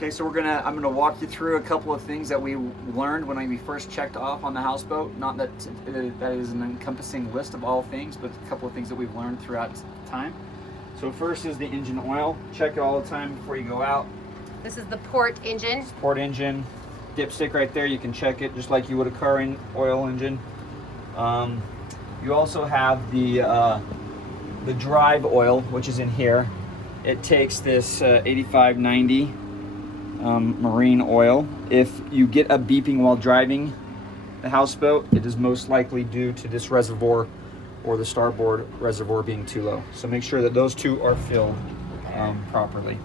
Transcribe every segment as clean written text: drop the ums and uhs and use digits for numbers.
Okay, so I'm gonna walk you through a couple of things that we learned when we first checked off on the houseboat. Not that that is an encompassing list of all things, but a couple of things that we've learned throughout time. So first is the engine oil. Check it all the time before you go out. This is the port engine. Port engine, dipstick right there. You can check it just like you would a car oil engine. You also have the drive oil, which is in here. It takes this 8590 marine oil. If you get a beeping while driving the houseboat, it is most likely due to this reservoir or the starboard reservoir being too low. So make sure that those two are filled properly.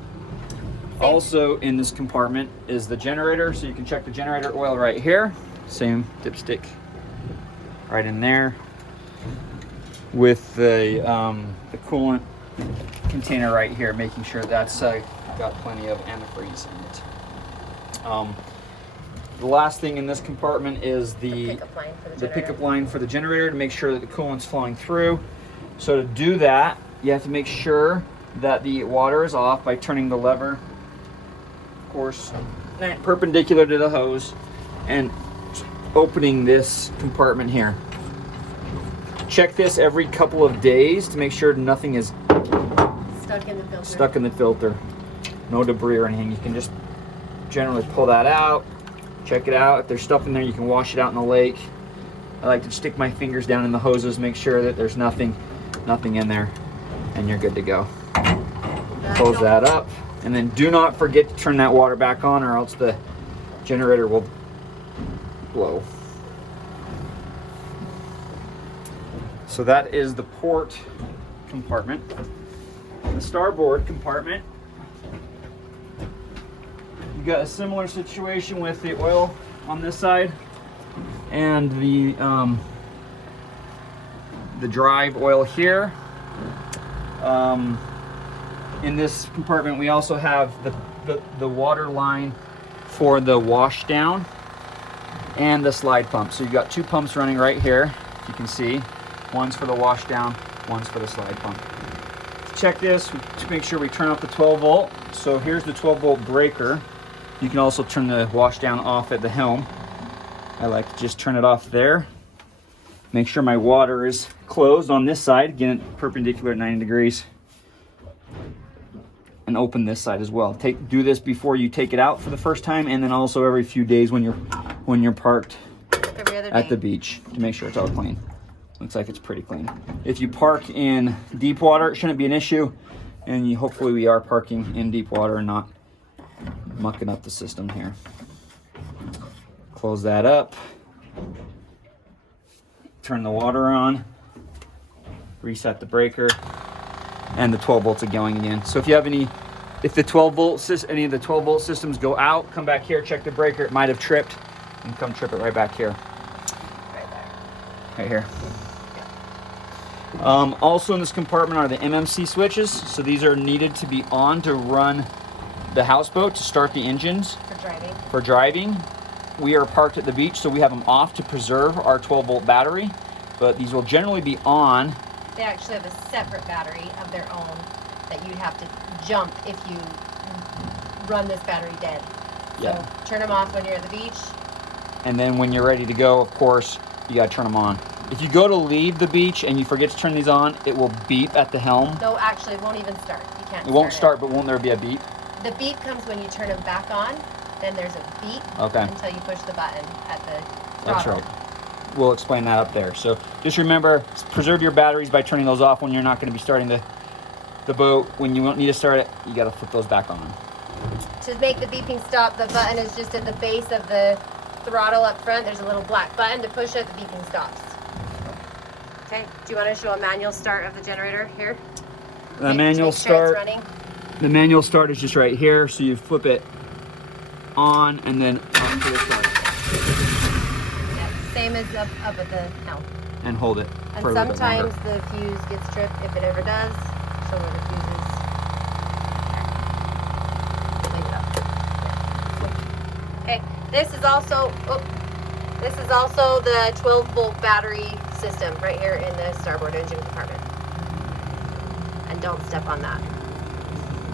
Also in this compartment is the generator, so you can check the generator oil right here. Same dipstick right in there with the coolant container right here, making sure that's got plenty of antifreeze in it. The last thing in this compartment is the pickup line for the generator to make sure that the coolant's flowing through. So to do that, you have to make sure that the water is off by turning the lever, of course, perpendicular to the hose, and opening this compartment here. Check this every couple of days to make sure nothing is stuck in the filter. No debris or anything. You can just generally pull that out, check it out. If there's stuff in there, you can wash it out in the lake. I like to stick my fingers down in the hoses, make sure that there's nothing in there, and you're good to go. Close that up, and then do not forget to turn that water back on, or else the generator will blow. So that is the port compartment. The starboard compartment, you got a similar situation with the oil on this side and the drive oil here. In this compartment, we also have the water line for the wash down and the slide pump. So you've got two pumps running right here, you can see. One's for the wash down, one's for the slide pump. Check this to make sure we turn off the 12 volt. So here's the 12 volt breaker. You can also turn the wash down off at the helm. I like to just turn it off there. Make sure my water is closed on this side, again perpendicular at 90 degrees. And open this side as well. Do this before you take it out for the first time, and then also every few days when you're parked at the beach to make sure it's all clean. Looks like it's pretty clean. If you park in deep water, it shouldn't be an issue, and hopefully we are parking in deep water and not mucking up the system here. Close that up. Turn the water on. Reset the breaker, and the 12 volts are going again. So if you have any of the 12 volt systems go out, come back here, check the breaker. It might have tripped, and come trip it right back here. Right here. Also in this compartment are the MMC switches. So these are needed to be on to run the houseboat, to start the engines. For driving. We are parked at the beach, so we have them off to preserve our 12 volt battery, but these will generally be on. They actually have a separate battery of their own that you'd have to jump if you run this battery dead. Yeah. So turn them off when you're at the beach. And then when you're ready to go, of course, you gotta turn them on. If you go to leave the beach and you forget to turn these on, it will beep at the helm. No, actually, it won't even start. You can't. It won't start, but won't there be a beep? The beep comes when you turn them back on. Then there's a beep until you push the button at the throttle. That's right. We'll explain that up there. So just remember, preserve your batteries by turning those off when you're not going to be starting the boat. When you won't need to start it, you got to flip those back on. To make the beeping stop, the button is just at the base of the throttle up front. There's a little black button to push it. The beeping stops. Okay. Do you want to show a manual start of the generator here? The manual start. The manual start is just right here. So you flip it on and then up to the side. Yep, same as up at the helm. And hold it. And sometimes the fuse gets tripped, if it ever does. Show where the fuse is. Leave it up. Okay, this is also the 12 volt battery system right here in the starboard engine compartment. And don't step on that.